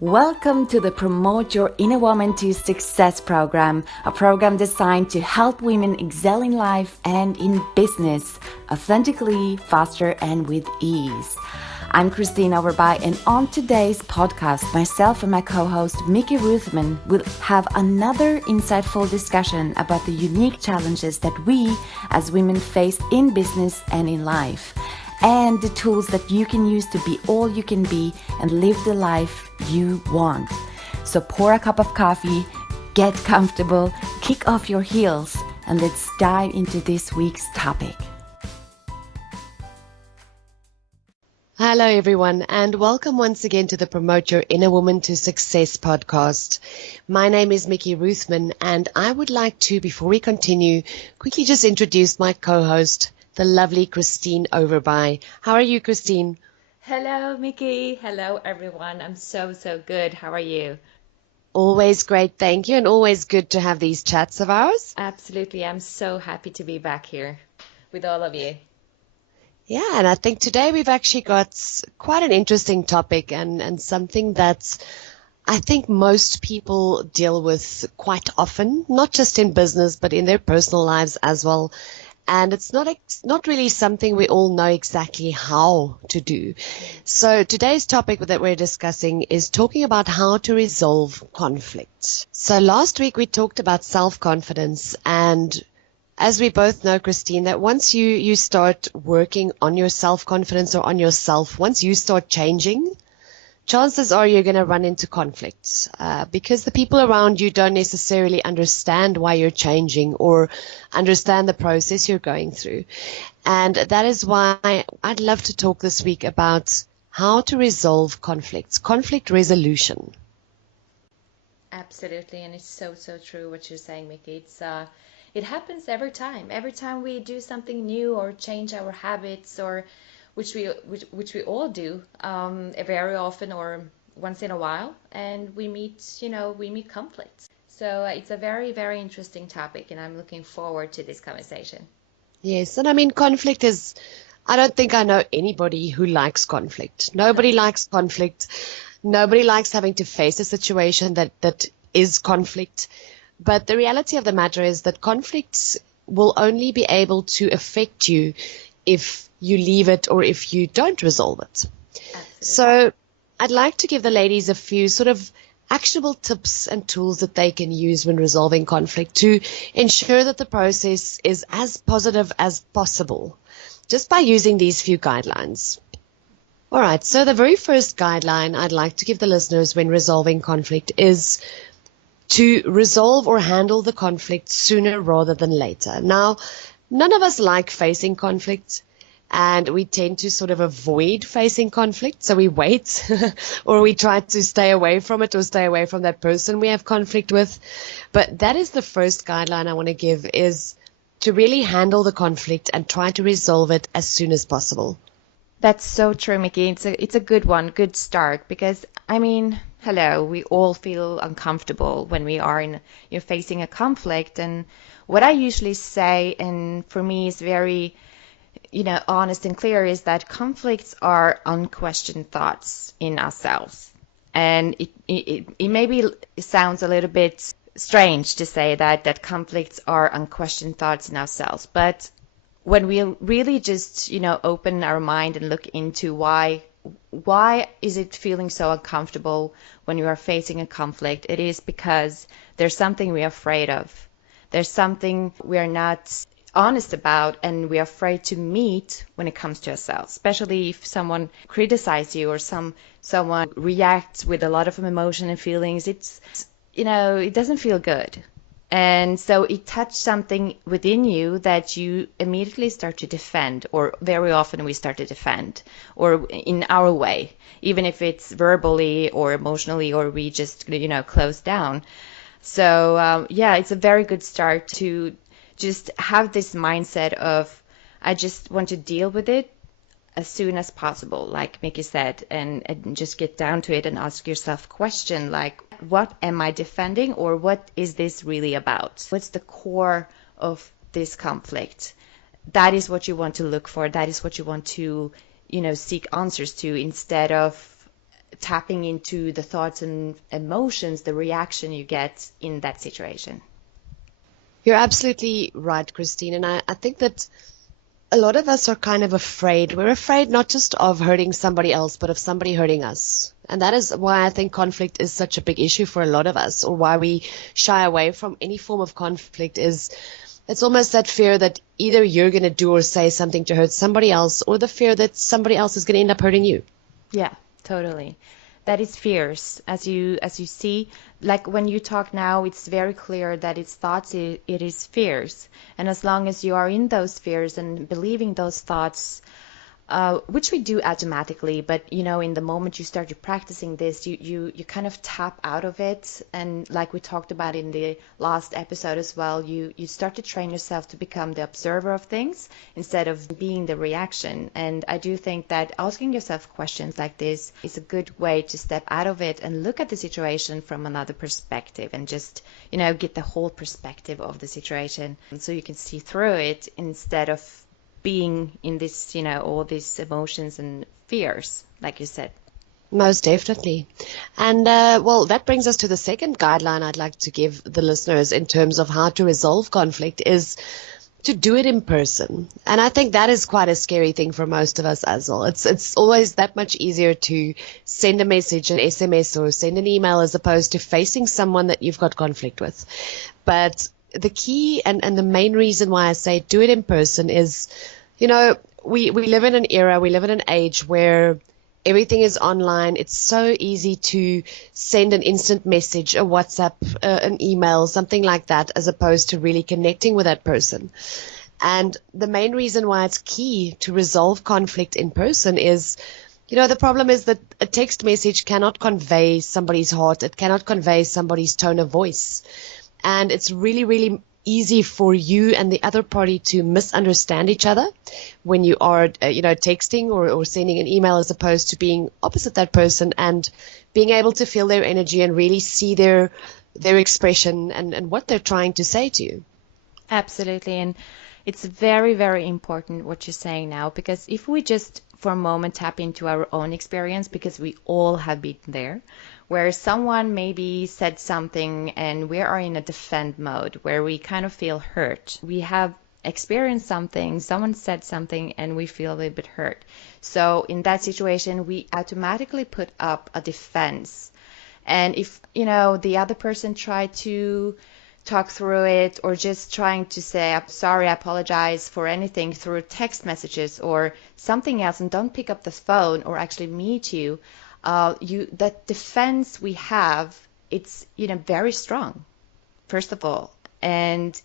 Welcome to the Promote Your Inner Woman to Success program, a program designed to help women excel in life and in business authentically, faster, and with ease. I'm Christine Overby, and on today's podcast, myself and my co-host Mickey Ruthman will have another insightful discussion about the unique challenges that we as women face in business and in life, and the tools that you can use to be all you can be and live the life you want. So pour a cup of coffee, get comfortable, kick off your heels, and let's dive into this week's topic. Hello, everyone, and welcome once again to the Promote Your Inner Woman to Success podcast. My name is Mickey Ruthman, and I would like to, before we continue, quickly just introduce my co-host, the lovely Christine Overby. How are you, Christine? Hello, Mickey. Hello, everyone. I'm so good. How are you? Always great, thank you, and always good to have these chats of ours. Absolutely. I'm so happy to be back here with all of you. Yeah, and I think today we've actually got quite an interesting topic and something that I think most people deal with quite often, not just in business, but in their personal lives as well. And it's not really something we all know exactly how to do. So today's topic that we're discussing is talking about how to resolve conflict. So last week we talked about self-confidence, and as we both know, Christine, that once you start working on your self-confidence or on yourself, once you start changing, chances are you're going to run into conflicts because the people around you don't necessarily understand why you're changing or understand the process you're going through. And that is why I'd love to talk this week about how to resolve conflicts, conflict resolution. Absolutely. And it's so true what you're saying, Mickey. It happens every time. Every time we do something new or change our habits, or which we all do very often or once in a while, and we meet conflicts. So it's a very interesting topic, and I'm looking forward to this conversation. Yes, and I mean, conflict is, I don't think I know anybody who likes conflict. Nobody likes conflict. Nobody likes having to face a situation that is conflict. But the reality of the matter is that conflicts will only be able to affect you if you leave it or if you don't resolve it. Absolutely. So I'd like to give the ladies a few sort of actionable tips and tools that they can use when resolving conflict to ensure that the process is as positive as possible, just by using these few guidelines. All right, so the very first guideline I'd like to give the listeners when resolving conflict is to resolve or handle the conflict sooner rather than later. Now, none of us like facing conflict, and we tend to sort of avoid facing conflict. So we wait or we try to stay away from it or stay away from that person we have conflict with. But that is the first guideline I want to give, is to really handle the conflict and try to resolve it as soon as possible. That's so true, Mickey. It's a good one, good start, because I mean, hello, we all feel uncomfortable when we are facing a conflict. And what I usually say, and for me is very, honest and clear, is that conflicts are unquestioned thoughts in ourselves. And it maybe sounds a little bit strange to say that conflicts are unquestioned thoughts in ourselves, but when we really just, open our mind and look into why is it feeling so uncomfortable when you are facing a conflict, it is because there's something we're afraid of. There's something we're not honest about, and we're afraid to meet when it comes to ourselves, especially if someone criticizes you or someone reacts with a lot of emotion and feelings. It doesn't feel good. And so it touched something within you that you immediately start to defend, or very often we start to defend, or in our way, even if it's verbally or emotionally, or we just, close down. So, it's a very good start to just have this mindset of, I just want to deal with it as soon as possible, like Mickey said, and just get down to it and ask yourself a question like, what am I defending, or what is this really about? What's the core of this conflict? That is what you want to look for. That is what you want to, seek answers to, instead of tapping into the thoughts and emotions, the reaction you get in that situation. You're absolutely right, Christine. And I think that a lot of us are kind of afraid. We're afraid not just of hurting somebody else, but of somebody hurting us. And that is why I think conflict is such a big issue for a lot of us, or why we shy away from any form of conflict. Is it's almost that fear that either you're going to do or say something to hurt somebody else, or the fear that somebody else is going to end up hurting you. Yeah, totally. That is fierce. As you see, like when you talk now, it's very clear that it's thoughts, it is fears. And as long as you are in those fears and believing those thoughts, which we do automatically, but in the moment you start practicing this, you kind of tap out of it, and like we talked about in the last episode as well, you start to train yourself to become the observer of things instead of being the reaction. And I do think that asking yourself questions like this is a good way to step out of it and look at the situation from another perspective, and just get the whole perspective of the situation, so you can see through it instead of being in this, all these emotions and fears, like you said. Most definitely. And well, that brings us to the second guideline I'd like to give the listeners in terms of how to resolve conflict, is to do it in person. And I think that is quite a scary thing for most of us as well. It's always that much easier to send a message, an SMS, or send an email as opposed to facing someone that you've got conflict with. But the key and the main reason why I say do it in person is, we live in an era, we live in an age where everything is online. It's so easy to send an instant message, a WhatsApp, an email, something like that, as opposed to really connecting with that person. And the main reason why it's key to resolve conflict in person is, the problem is that a text message cannot convey somebody's heart. It cannot convey somebody's tone of voice. And it's really, really easy for you and the other party to misunderstand each other when you are, texting or sending an email, as opposed to being opposite that person and being able to feel their energy and really see their expression and what they're trying to say to you. Absolutely. And it's very, very important what you're saying now, because if we just for a moment tap into our own experience, because we all have been there, where someone maybe said something and we are in a defend mode where we kind of feel hurt. We have experienced something, someone said something, and we feel a little bit hurt. So in that situation, we automatically put up a defense. And if, the other person tried to talk through it, or just trying to say, I'm sorry, I apologize for anything through text messages or something else, and don't pick up the phone or actually meet you, that defense we have, it's very strong, first of all. And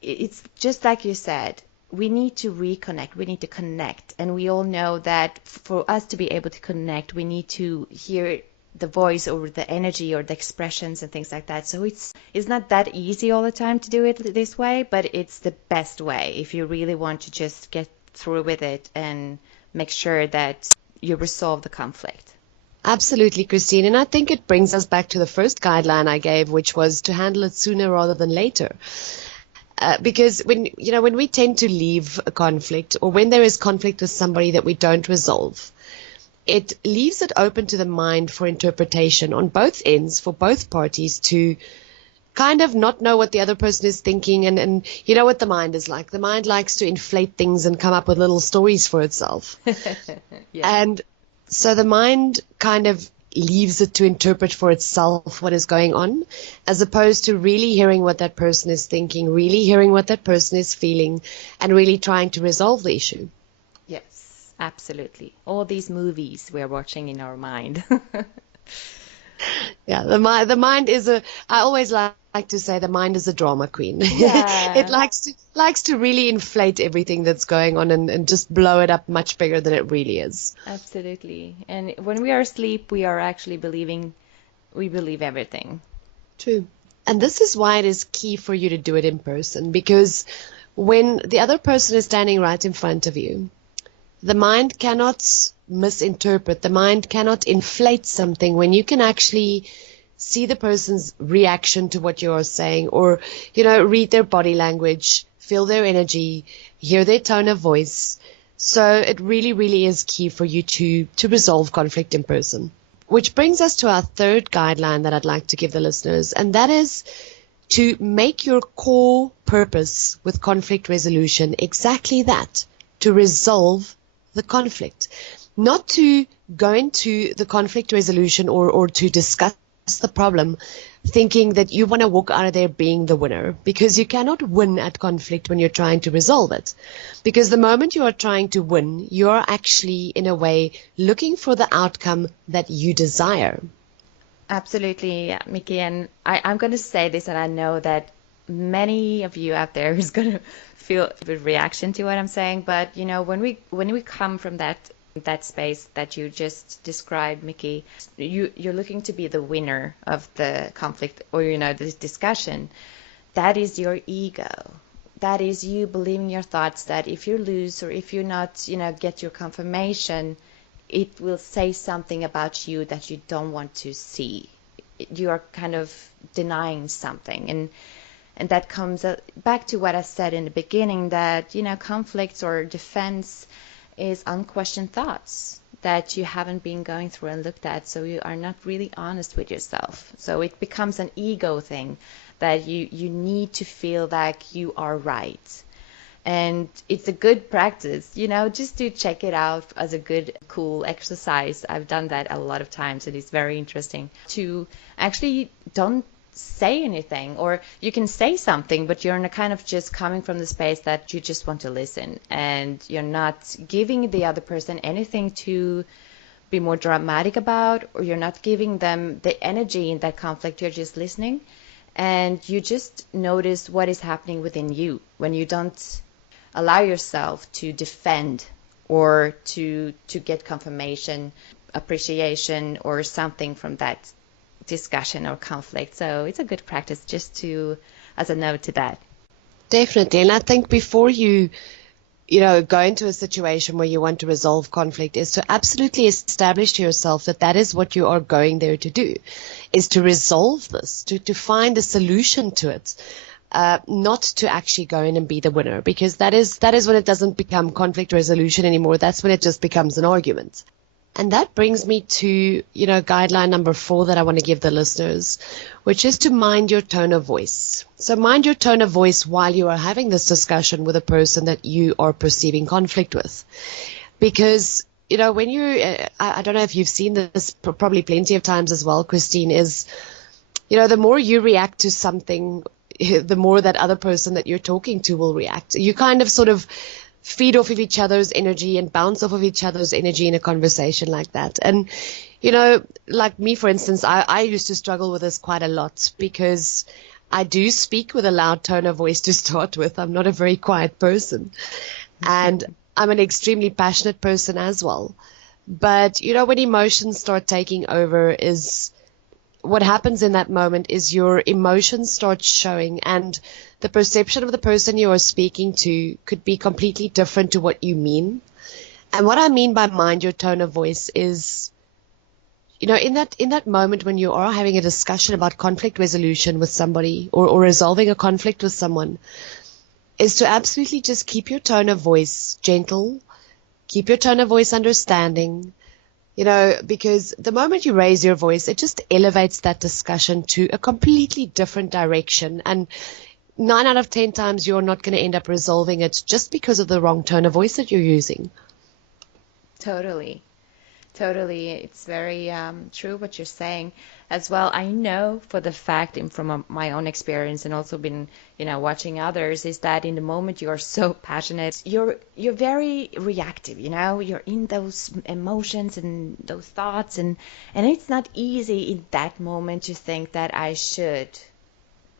it's just like you said, we need to reconnect, we need to connect. And we all know that for us to be able to connect, we need to hear the voice or the energy or the expressions and things like that. So it's not that easy all the time to do it this way, but it's the best way if you really want to just get through with it and make sure that you resolve the conflict. Absolutely, Christine. And I think it brings us back to the first guideline I gave, which was to handle it sooner rather than later. Because when we tend to leave a conflict, or when there is conflict with somebody that we don't resolve, it leaves it open to the mind for interpretation on both ends, for both parties to kind of not know what the other person is thinking. And you know what the mind is like. The mind likes to inflate things and come up with little stories for itself. Yeah. And so the mind kind of leaves it to interpret for itself what is going on, as opposed to really hearing what that person is thinking, really hearing what that person is feeling, and really trying to resolve the issue. Yes, absolutely. All these movies we're watching in our mind. Yeah, the mind is I always like to say the mind is a drama queen. Yeah. It likes to really inflate everything that's going on and just blow it up much bigger than it really is. Absolutely. And when we are asleep, we are actually we believe everything. True. And this is why it is key for you to do it in person, because when the other person is standing right in front of you, the mind cannot misinterpret, the mind cannot inflate something when you can actually see the person's reaction to what you are saying, or, read their body language, feel their energy, hear their tone of voice. So it really, really is key for you to resolve conflict in person. Which brings us to our third guideline that I'd like to give the listeners, and that is to make your core purpose with conflict resolution exactly that, to resolve the conflict. Not to go into the conflict resolution or to discuss the problem thinking that you want to walk out of there being the winner, because you cannot win at conflict when you're trying to resolve it. Because the moment you are trying to win, you're actually, in a way, looking for the outcome that you desire. Absolutely, Mickey. And I'm going to say this, and I know that many of you out there is going to feel a reaction to what I'm saying. But when we come from that space that you just described, Mickey, you're looking to be the winner of the conflict or this discussion. That is your ego. That is you believing your thoughts that if you lose or if you not get your confirmation, it will say something about you that you don't want to see. You are kind of denying something, and that comes back to what I said in the beginning, that conflicts or defense is unquestioned thoughts that you haven't been going through and looked at, so you are not really honest with yourself. So it becomes an ego thing that you need to feel like you are right. And it's a good practice, just to check it out as a good, cool exercise. I've done that a lot of times, and it's very interesting to actually don't say anything, or you can say something, but you're in a kind of just coming from the space that you just want to listen, and you're not giving the other person anything to be more dramatic about, or you're not giving them the energy in that conflict. You're just listening, and you just notice what is happening within you when you don't allow yourself to defend or to get confirmation, appreciation, or something from that discussion or conflict. So it's a good practice just to, as a note to that. Definitely. And I think before you go into a situation where you want to resolve conflict, is to absolutely establish to yourself that that is what you are going there to do, is to resolve this, to find a solution to it. Not to actually go in and be the winner, because that is when it doesn't become conflict resolution anymore. That's when it just becomes an argument. And that brings me to, guideline number 4 that I want to give the listeners, which is to mind your tone of voice. So mind your tone of voice while you are having this discussion with a person that you are perceiving conflict with. Because, when I don't know if you've seen this probably plenty of times as well, Christine, is, the more you react to something, the more that other person that you're talking to will react. You kind of sort of feed off of each other's energy and bounce off of each other's energy in a conversation like that. And, like me, for instance, I used to struggle with this quite a lot, because I do speak with a loud tone of voice to start with. I'm not a very quiet person. And I'm an extremely passionate person as well. But, when emotions start taking over, is what happens in that moment is your emotions start showing, and the perception of the person you are speaking to could be completely different to what you mean. And what I mean by mind your tone of voice is, in that moment when you are having a discussion about conflict resolution with somebody, or resolving a conflict with someone, is to absolutely just keep your tone of voice gentle, keep your tone of voice understanding, because the moment you raise your voice, it just elevates that discussion to a completely different direction. And 9 out of 10 times, you're not going to end up resolving it just because of the wrong tone of voice that you're using. Totally. It's very true what you're saying as well. I know for the fact, and from my own experience, and also been, watching others, is that in the moment you are so passionate, you're very reactive. You're in those emotions and those thoughts, and it's not easy in that moment to think that I should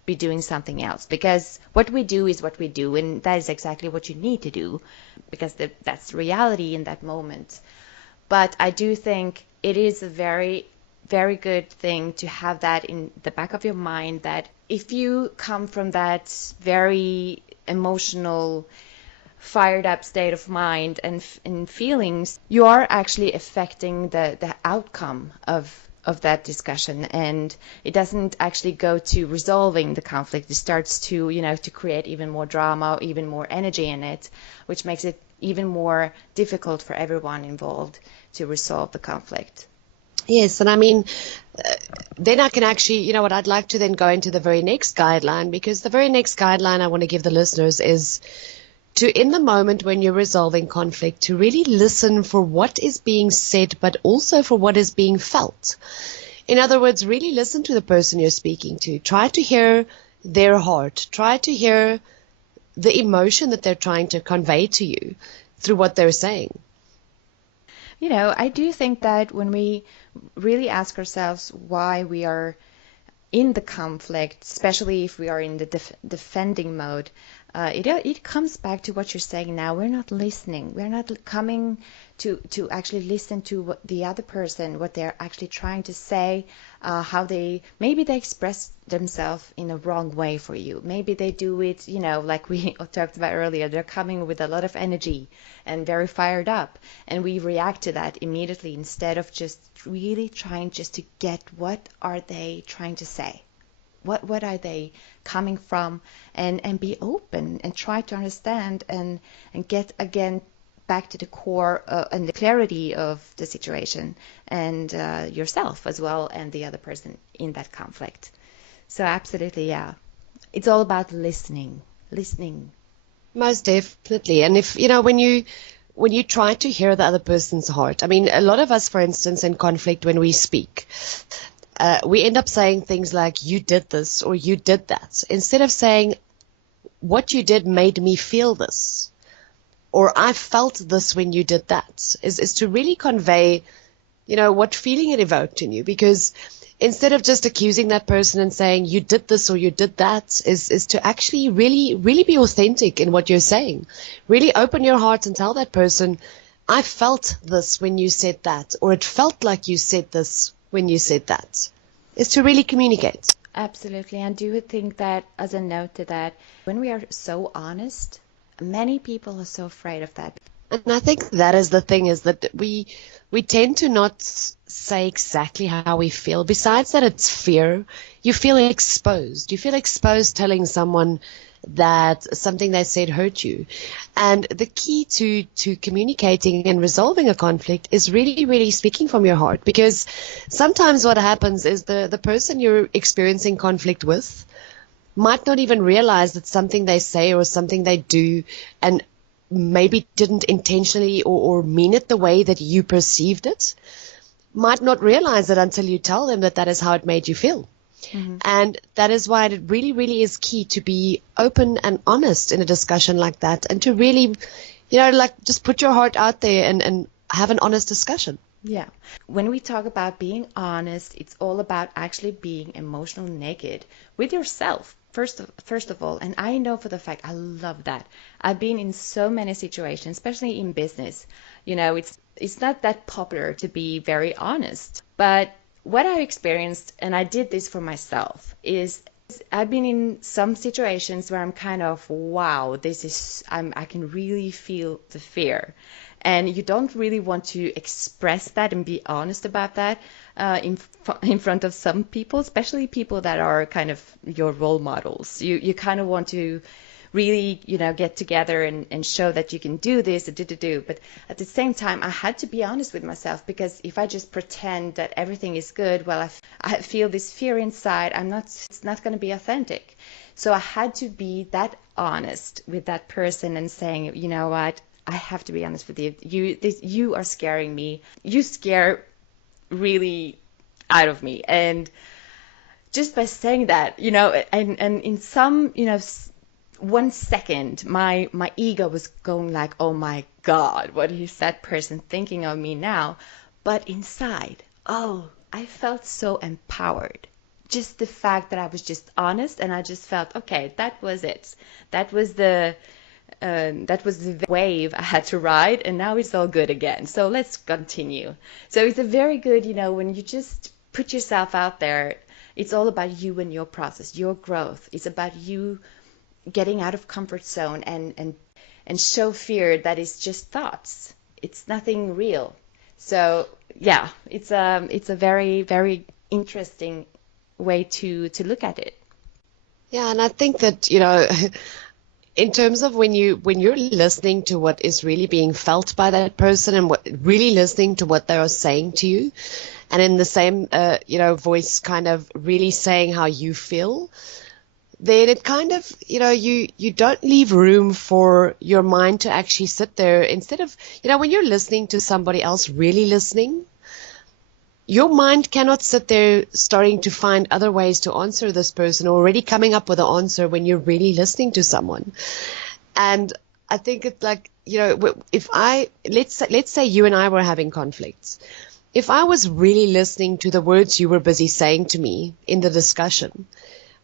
be doing something else, because what we do is what we do, and that is exactly what you need to do, because that's reality in that moment. But I do think it is a very, very good thing to have that in the back of your mind, that if you come from that very emotional, fired up state of mind and feelings, you are actually affecting the outcome of that discussion, and it doesn't actually go to resolving the conflict. It starts to to create even more drama, even more energy in it, which makes it even more difficult for everyone involved to resolve the conflict. Yes, and I mean, then I can actually, you know what, I'd like to then go into the very next guideline, because the very next guideline I want to give the listeners is to, in the moment when you're resolving conflict, to really listen for what is being said, but also for what is being felt. In other words, really listen to the person you're speaking to. Try to hear their heart. Try to hear the emotion that they're trying to convey to you through what they're saying. I do think that when we really ask ourselves why we are in the conflict, especially if we are in the defending mode, it comes back to what you're saying now. We're not listening. We're not coming to actually listen to what the other person, what they're actually trying to say, how maybe they express themselves in a wrong way for you. Maybe they do it, like we talked about earlier, they're coming with a lot of energy and very fired up, and we react to that immediately instead of just really trying just to get what are they trying to say. What are they coming from, and be open and try to understand and get again back to the core and the clarity of the situation and yourself as well and the other person in that conflict. So absolutely, yeah. It's all about listening. Most definitely. And if, when you try to hear the other person's heart, I mean, a lot of us, for instance, in conflict, when we speak, we end up saying things like, you did this or you did that, instead of saying, what you did made me feel this, or I felt this when you did that, is to really convey, what feeling it evoked in you. Because instead of just accusing that person and saying, you did this or you did that, is to actually really, really be authentic in what you're saying. Really open your heart and tell that person, I felt this when you said that, or it felt like you said this when you said that. Is to really communicate. Absolutely. And do you think that, as a note to that, when we are so honest, many people are so afraid of that. And I think that is the thing, is that we tend to not say exactly how we feel. Besides that, it's fear. You feel exposed. You feel exposed telling someone that something they said hurt you. And the key to communicating and resolving a conflict is really, really speaking from your heart. Because sometimes what happens is the person you're experiencing conflict with might not even realize that something they say or something they do, and maybe didn't intentionally or mean it the way that you perceived it, might not realize it until you tell them that that is how it made you feel. Mm-hmm. And that is why it really, really is key to be open and honest in a discussion like that, and to really, just put your heart out there and have an honest discussion. Yeah. When we talk about being honest, it's all about actually being emotionally naked with yourself. First of all, and I know for the fact I love that. I've been in so many situations, especially in business. It's not that popular to be very honest. But what I experienced, and I did this for myself, is I've been in some situations where I'm kind of, wow, I can really feel the fear. And you don't really want to express that and be honest about that in front of some people, especially people that are kind of your role models. You kind of want to really, get together and show that you can do this, but at the same time, I had to be honest with myself, because if I just pretend that everything is good, well, I feel this fear inside, it's not going to be authentic. So I had to be that honest with that person and saying, you know what, I have to be honest with you. You are scaring me. You scare really out of me. And just by saying that, and in some, 1 second, my ego was going like, oh my God, what is that person thinking of me now? But inside, I felt so empowered. Just the fact that I was just honest, and I just felt, okay, that was it. That was the wave I had to ride, and now it's all good again. So let's continue. So it's a very good, when you just put yourself out there, it's all about you and your process, your growth. It's about you getting out of comfort zone and show fear that is just thoughts. It's nothing real. So yeah, it's a very, very interesting way to look at it. Yeah, and I think that, in terms of when you're listening to what is really being felt by that person and really listening to what they are saying to you, and in the same, voice kind of really saying how you feel, then it kind of, you don't leave room for your mind to actually sit there. Instead of, when you're listening to somebody else really listening, your mind cannot sit there starting to find other ways to answer this person, already coming up with an answer when you're really listening to someone. And I think it's like, if let's say you and I were having conflicts. If I was really listening to the words you were busy saying to me in the discussion,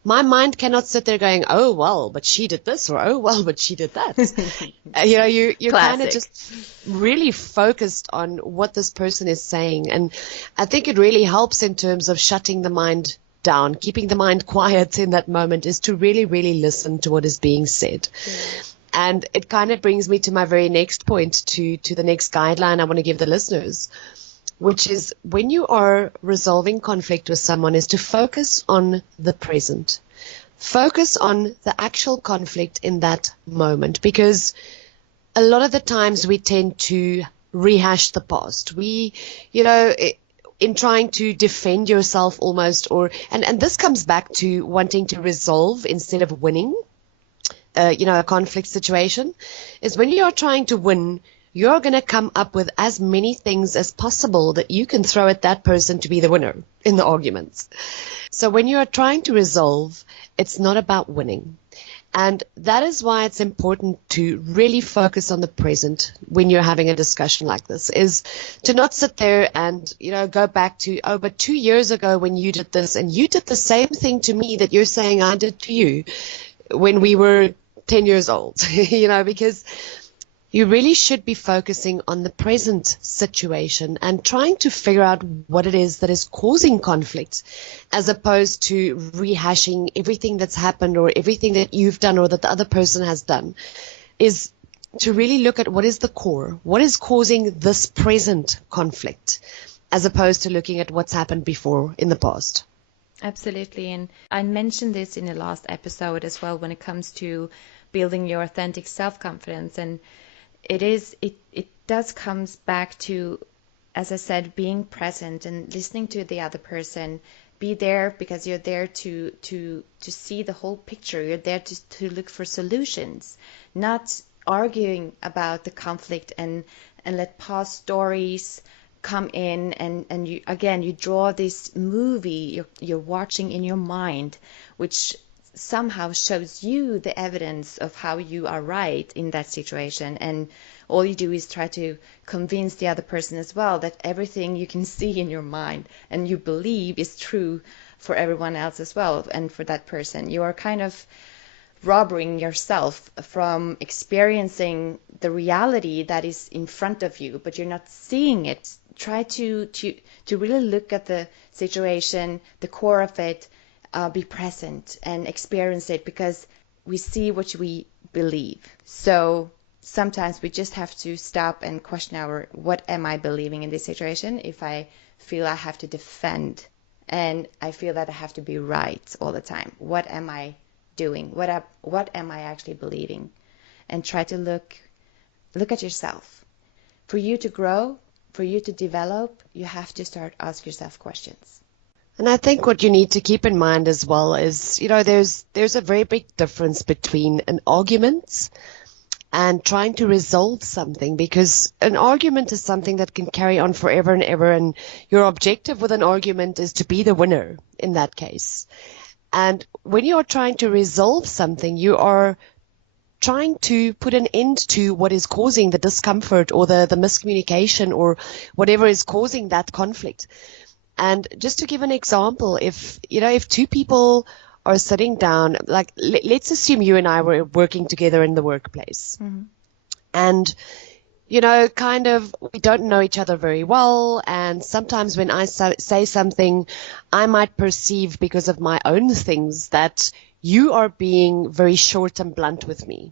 my mind cannot sit there going, oh, well, but she did this, or oh, well, but she did that. You're kind of just really focused on what this person is saying. And I think it really helps in terms of shutting the mind down, keeping the mind quiet in that moment, is to really, really listen to what is being said. Yeah. And it kind of brings me to my very next point, to the next guideline I want to give the listeners, which is when you are resolving conflict with someone, is to focus on the present. Focus on the actual conflict in that moment, because a lot of the times we tend to rehash the past. We, in trying to defend yourself almost, and this comes back to wanting to resolve instead of winning, a conflict situation, is when you are trying to win, you're going to come up with as many things as possible that you can throw at that person to be the winner in the arguments. So when you are trying to resolve, it's not about winning. And that is why it's important to really focus on the present when you're having a discussion like this, is to not sit there and, go back to, oh, but 2 years ago when you did this, and you did the same thing to me that you're saying I did to you when we were 10 years old, because you really should be focusing on the present situation and trying to figure out what it is that is causing conflict, as opposed to rehashing everything that's happened or everything that you've done or that the other person has done. Is to really look at what is the core, what is causing this present conflict, as opposed to looking at what's happened before in the past. Absolutely. And I mentioned this in the last episode as well, when it comes to building your authentic self-confidence. And it does comes back to, as I said, being present and listening to the other person. Be there because you're there to see the whole picture. You're there to look for solutions, not arguing about the conflict and let past stories come in, and you draw this movie you're watching in your mind, which somehow shows you the evidence of how you are right in that situation, and all you do is try to convince the other person as well that everything you can see in your mind and you believe is true for everyone else as well, and for that person. You are kind of robbing yourself from experiencing the reality that is in front of you, but you're not seeing it. Try to really look at the situation, the core of it, be present and experience it, because we see what we believe. So sometimes we just have to stop and question what am I believing in this situation? If I feel I have to defend and I feel that I have to be right all the time, what am I doing? What am I actually believing? And try to look at yourself. For you to grow, for you to develop, you have to start ask yourself questions. And I think what you need to keep in mind as well is, there's a very big difference between an argument and trying to resolve something, because an argument is something that can carry on forever and ever, and your objective with an argument is to be the winner in that case. And when you are trying to resolve something, you are trying to put an end to what is causing the discomfort or the miscommunication or whatever is causing that conflict. And just to give an example, if two people are sitting down, like let's assume you and I were working together in the workplace, mm-hmm. and kind of we don't know each other very well, and sometimes when I say something, I might perceive, because of my own things, that you are being very short and blunt with me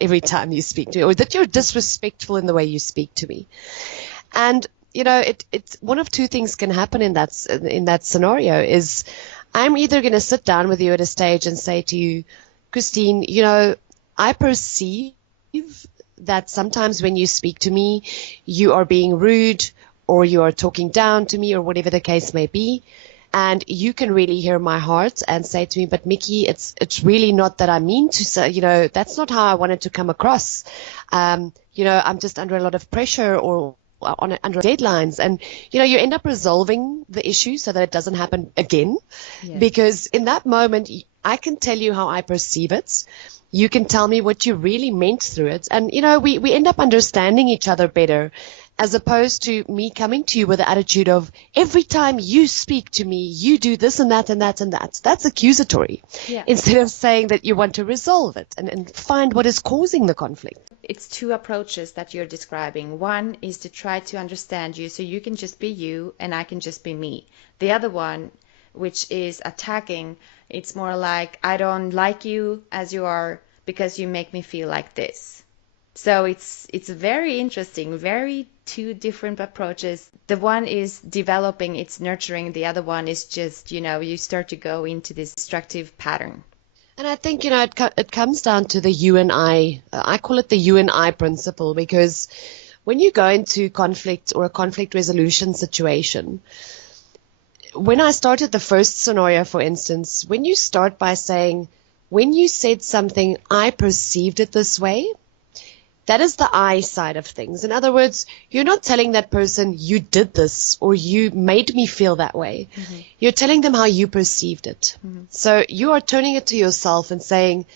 every time you speak to me, or that you're disrespectful in the way you speak to me. And it's one of two things can happen in that scenario. Is I'm either going to sit down with you at a stage and say to you, Christine, I perceive that sometimes when you speak to me, you are being rude, or you are talking down to me or whatever the case may be. And you can really hear my heart and say to me, but Mickey, it's really not that I mean to say, that's not how I wanted to come across. I'm just under a lot of pressure or under deadlines. And, you end up resolving the issue so that it doesn't happen again. Yes. Because in that moment, I can tell you how I perceive it. You can tell me what you really meant through it. And, we end up understanding each other better, as opposed to me coming to you with the attitude of every time you speak to me, you do this and that and that and that. That's accusatory. Yeah. Instead of saying that you want to resolve it and find what is causing the conflict. It's two approaches that you're describing. One is to try to understand you so you can just be you and I can just be me. The other one, which is attacking, it's more like, I don't like you as you are because you make me feel like this. So it's very interesting, very two different approaches. The one is developing, it's nurturing. The other one is just, you start to go into this destructive pattern. And I think, it comes down to the you and I call it the you and I principle, because when you go into conflict or a conflict resolution situation, when I started the first scenario, for instance, when you start by saying, when you said something, I perceived it this way, that is the I side of things. In other words, you're not telling that person you did this or you made me feel that way. Mm-hmm. You're telling them how you perceived it. Mm-hmm. So you are turning it to yourself and saying,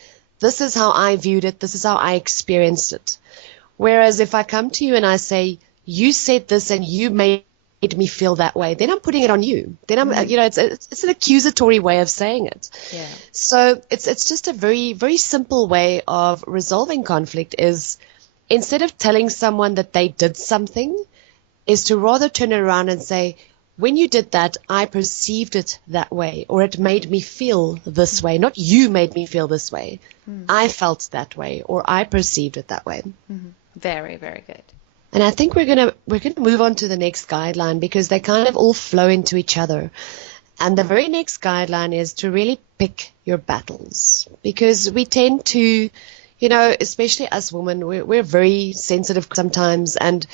this is how I viewed it. This is how I experienced it. Whereas if I come to you and I say, you said this and you made me feel that way, then I'm putting it on you. Then I'm, it's an accusatory way of saying it. Yeah. So it's just a very, very simple way of resolving conflict is, instead of telling someone that they did something, is to rather turn it around and say, when you did that, I perceived it that way, or it made me feel this way. Not you made me feel this way. Mm. I felt that way, or I perceived it that way. Mm-hmm. Very, very good. And I think we're gonna move on to the next guideline, because they kind of all flow into each other. And the very next guideline is to really pick your battles, because we tend to, especially us women, we're very sensitive sometimes, and,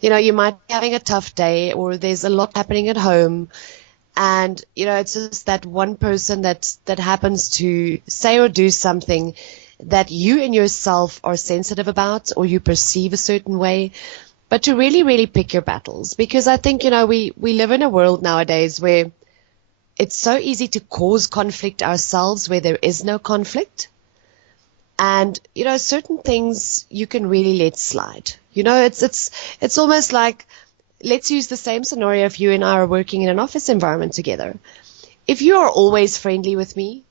you might be having a tough day or there's a lot happening at home, and, it's just that one person that happens to say or do something that you in yourself are sensitive about, or you perceive a certain way, but to really, really pick your battles. Because I think, we live in a world nowadays where it's so easy to cause conflict ourselves where there is no conflict. And, certain things you can really let slide. It's almost like, let's use the same scenario if you and I are working in an office environment together. If you are always friendly with me,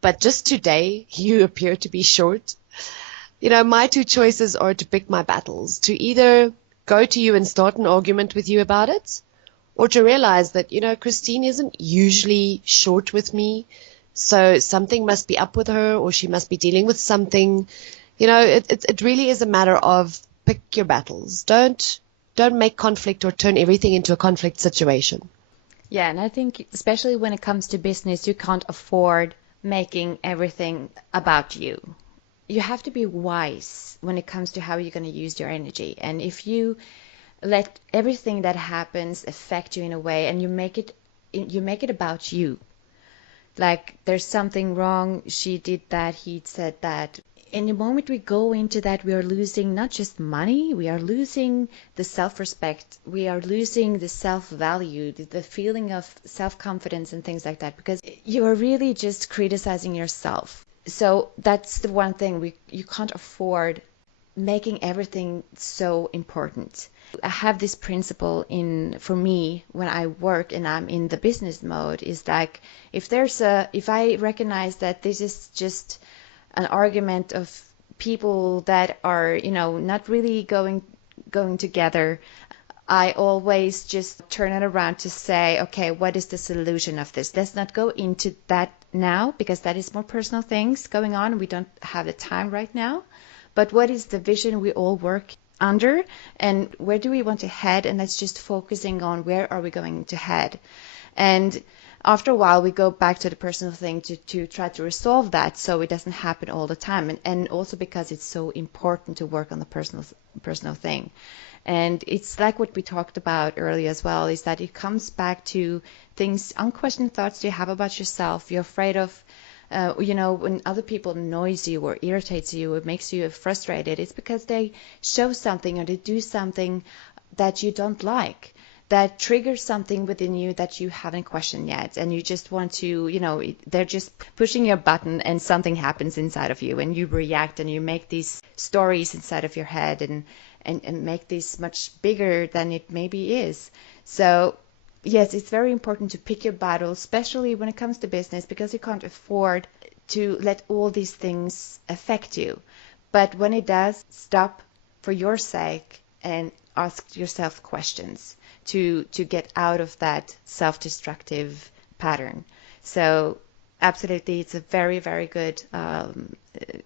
but just today you appear to be short, my two choices are to pick my battles, to either go to you and start an argument with you about it, or to realize that, Christine isn't usually short with me, so something must be up with her, or she must be dealing with something. It really is a matter of pick your battles. Don't make conflict or turn everything into a conflict situation. Yeah, and I think especially when it comes to business, you can't afford making everything about you. You have to be wise when it comes to how you're going to use your energy. And if you let everything that happens affect you in a way, and you make it about you, like there's something wrong, she did that, he said that. In the moment we go into that, we are losing not just money, we are losing the self-respect, we are losing the self-value, the feeling of self-confidence and things like that, because you are really just criticizing yourself. So that's the one thing, you can't afford making everything so important. I have this principle for me when I work and I'm in the business mode, is like, if I recognize that this is just an argument of people that are, not really going together, I always just turn it around to say, okay, what is the solution of this? Let's not go into that now, because that is more personal things going on. We don't have the time right now. But what is the vision we all work under, and where do we want to head? And that's just focusing on where are we going to head. And after a while we go back to the personal thing to try to resolve that so it doesn't happen all the time, and also because it's so important to work on the personal thing. And it's like what we talked about earlier as well, is that it comes back to things, unquestioned thoughts you have about yourself. You're afraid of when other people annoys you or irritates you, it makes you frustrated. It's because they show something or they do something that you don't like, that triggers something within you that you haven't questioned yet, and you just want to, they're just pushing your button and something happens inside of you and you react and you make these stories inside of your head and make this much bigger than it maybe is. So yes, it's very important to pick your battles, especially when it comes to business, because you can't afford to let all these things affect you. But when it does, stop for your sake and ask yourself questions to get out of that self-destructive pattern. So absolutely, it's a very, very good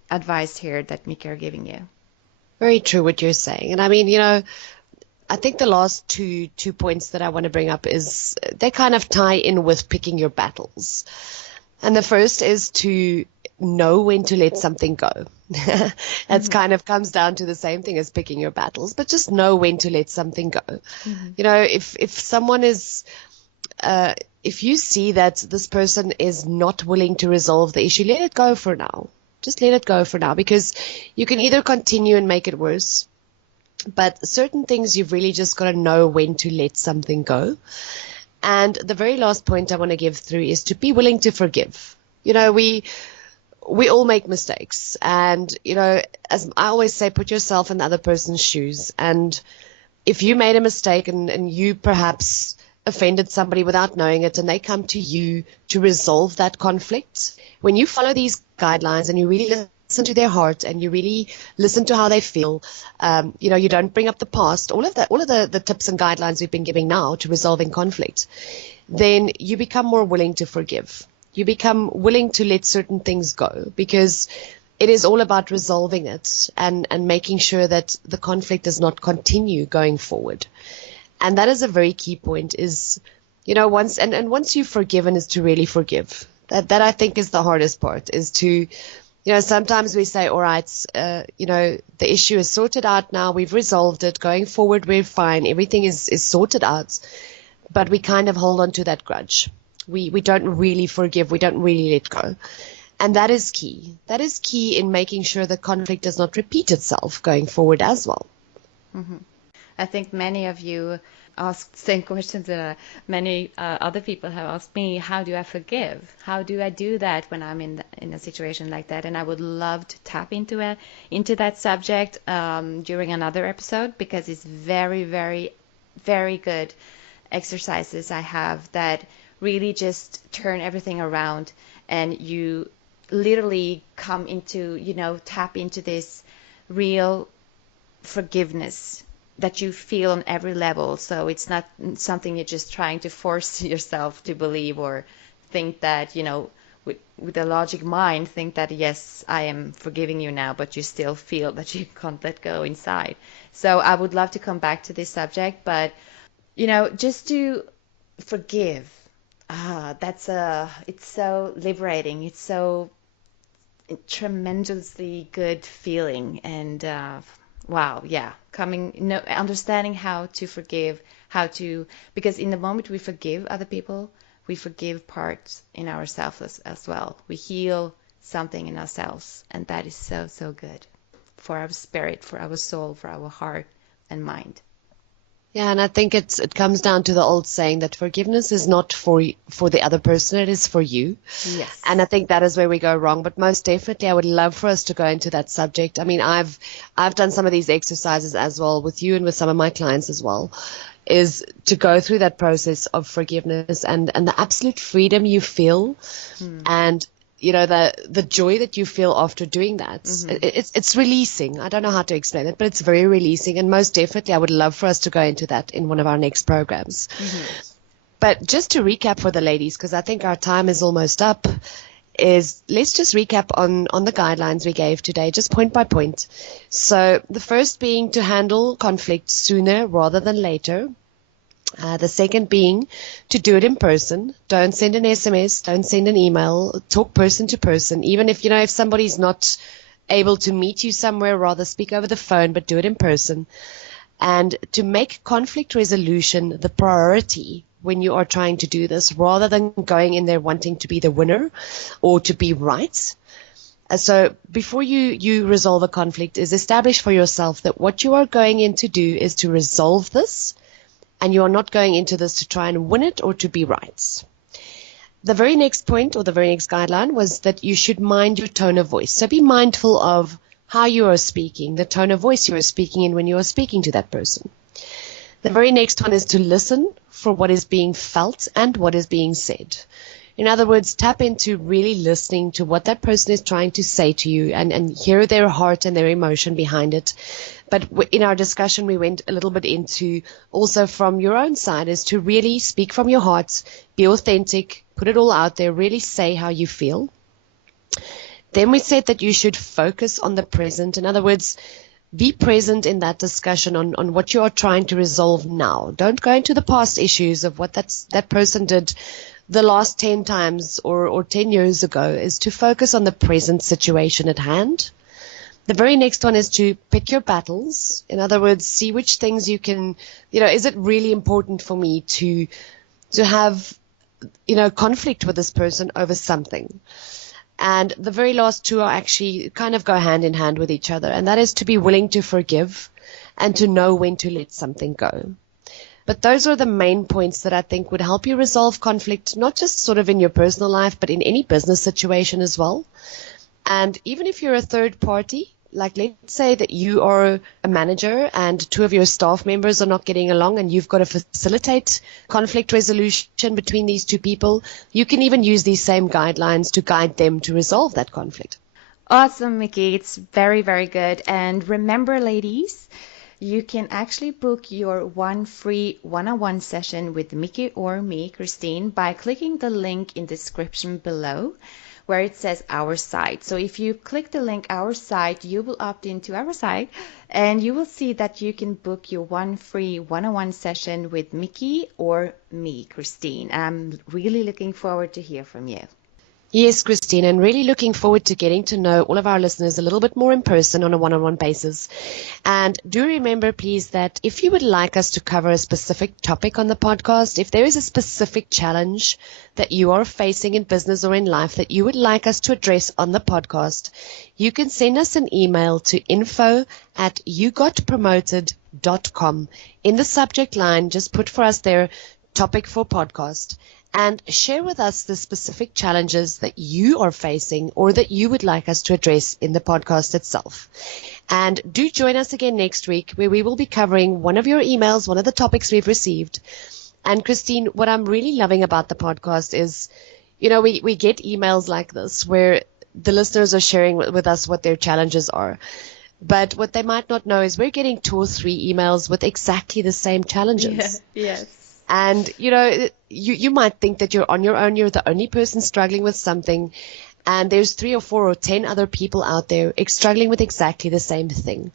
advice here that Mika are giving you. Very true what you're saying. And I mean, I think the last two points that I want to bring up is they kind of tie in with picking your battles. And the first is to know when to let something go. That's kind of comes down to the same thing as picking your battles, but just know when to let something go. If someone is, if you see that this person is not willing to resolve the issue, let it go for now. Just let it go for now, because you can either continue and make it worse, but certain things you've really just got to know when to let something go. And the very last point I want to give through is to be willing to forgive. We all make mistakes. And, as I always say, put yourself in the other person's shoes. And if you made a mistake and you perhaps offended somebody without knowing it, and they come to you to resolve that conflict, when you follow these guidelines and you really listen to their heart and you really listen to how they feel, you don't bring up the past, all of the tips and guidelines we've been giving now to resolving conflict, then you become more willing to forgive. You become willing to let certain things go, because it is all about resolving it and making sure that the conflict does not continue going forward. And that is a very key point, is, once you've forgiven, is to really forgive. That I think is the hardest part, is to, sometimes we say, all right, the issue is sorted out now, we've resolved it, going forward we're fine, everything is sorted out, but we kind of hold on to that grudge. We don't really forgive, we don't really let go. And that is key. That is key in making sure the conflict does not repeat itself going forward as well. Mm-hmm. I think many of you asked the same questions that many other people have asked me. How do I forgive? How do I do that when I'm in a situation like that? And I would love to tap into that subject during another episode, because it's very, very, very good exercises I have that really just turn everything around, and you literally come into, tap into this real forgiveness that you feel on every level. So it's not something you're just trying to force yourself to believe, or think that, with a logic mind, think that, yes, I am forgiving you now, but you still feel that you can't let go inside. So I would love to come back to this subject, but, just to forgive, it's so liberating. It's so tremendously good feeling. And, wow, yeah, understanding how to forgive, because in the moment we forgive other people, we forgive parts in ourselves as well. We heal something in ourselves, and that is so, so good for our spirit, for our soul, for our heart and mind. Yeah, and I think it comes down to the old saying that forgiveness is not for the other person, it is for you. Yes. And I think that is where we go wrong. But most definitely, I would love for us to go into that subject. I mean, I've done some of these exercises as well with you and with some of my clients as well, is to go through that process of forgiveness and the absolute freedom you feel, and the joy that you feel after doing that. Mm-hmm. It's releasing. I don't know how to explain it, but it's very releasing. And most definitely, I would love for us to go into that in one of our next programs. Mm-hmm. But just to recap for the ladies, because I think our time is almost up, is let's just recap on the guidelines we gave today, just point by point. So the first being to handle conflict sooner rather than later. The second being to do it in person. Don't send an SMS, don't send an email, talk person to person. Even if, if somebody's not able to meet you somewhere, rather speak over the phone, but do it in person. And to make conflict resolution the priority when you are trying to do this, rather than going in there wanting to be the winner or to be right. So before you resolve a conflict, is establish for yourself that what you are going in to do is to resolve this, and you are not going into this to try and win it or to be right. The very next point, or the very next guideline, was that you should mind your tone of voice. So be mindful of how you are speaking, the tone of voice you are speaking in when you are speaking to that person. The very next one is to listen for what is being felt and what is being said. In other words, tap into really listening to what that person is trying to say to you and hear their heart and their emotion behind it. But in our discussion, we went a little bit into also from your own side is to really speak from your heart, be authentic, put it all out there, really say how you feel. Then we said that you should focus on the present. In other words, be present in that discussion on what you are trying to resolve now. Don't go into the past issues of what that person did the last 10 times or 10 years ago. Is to focus on the present situation at hand. The very next one is to pick your battles. In other words, see which things you can, is it really important for me to have, conflict with this person over something? And the very last two are actually kind of go hand in hand with each other. And that is to be willing to forgive and to know when to let something go. But those are the main points that I think would help you resolve conflict, not just sort of in your personal life, but in any business situation as well. And even if you're a third party, like let's say that you are a manager and two of your staff members are not getting along and you've got to facilitate conflict resolution between these two people, you can even use these same guidelines to guide them to resolve that conflict. Awesome, Mickey. It's very, very good. And remember, ladies, you can actually book your one free one-on-one session with Mickey or me, Christine, by clicking the link in the description below, where it says our site. So if you click the link our site, you will opt into our site and you will see that you can book your one free one-on-one session with Mickey or me, Christine. I'm really looking forward to hear from you. Yes, Christine, and really looking forward to getting to know all of our listeners a little bit more in person on a one-on-one basis. And do remember, please, that if you would like us to cover a specific topic on the podcast, if there is a specific challenge that you are facing in business or in life that you would like us to address on the podcast, you can send us an email to info@yougotpromoted.com. In the subject line, just put for us there, topic for podcast. And share with us the specific challenges that you are facing or that you would like us to address in the podcast itself. And do join us again next week where we will be covering one of your emails, one of the topics we've received. And Christine, what I'm really loving about the podcast is, we get emails like this where the listeners are sharing with us what their challenges are. But what they might not know is we're getting 2 or 3 emails with exactly the same challenges. Yeah, yes. And, you might think that you're on your own, you're the only person struggling with something, and there's 3 or 4 or 10 other people out there struggling with exactly the same thing.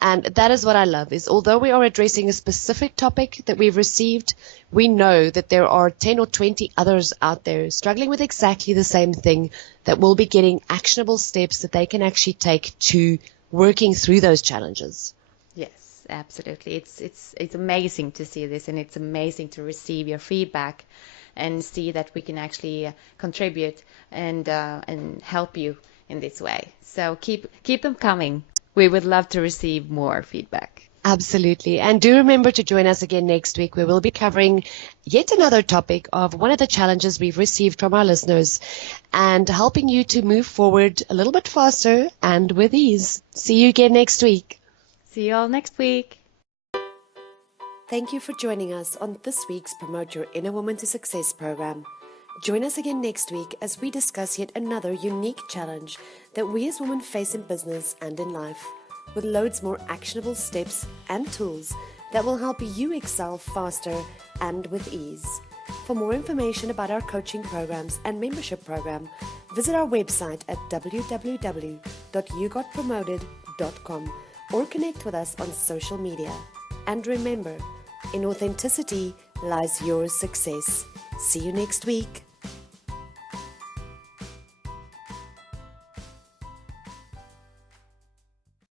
And that is what I love, is although we are addressing a specific topic that we've received, we know that there are 10 or 20 others out there struggling with exactly the same thing that will be getting actionable steps that they can actually take to working through those challenges. Absolutely. It's amazing to see this, and it's amazing to receive your feedback and see that we can actually contribute and help you in this way. So keep them coming. We would love to receive more feedback. Absolutely. And do remember to join us again next week. We will be covering yet another topic of one of the challenges we've received from our listeners and helping you to move forward a little bit faster and with ease. See you again next week. See you all next week. Thank you for joining us on this week's Promote Your Inner Woman to Success program. Join us again next week as we discuss yet another unique challenge that we as women face in business and in life, with loads more actionable steps and tools that will help you excel faster and with ease. For more information about our coaching programs and membership program, visit our website at www.yougotpromoted.com or connect with us on social media. And remember, in authenticity, lies your success. See you next week.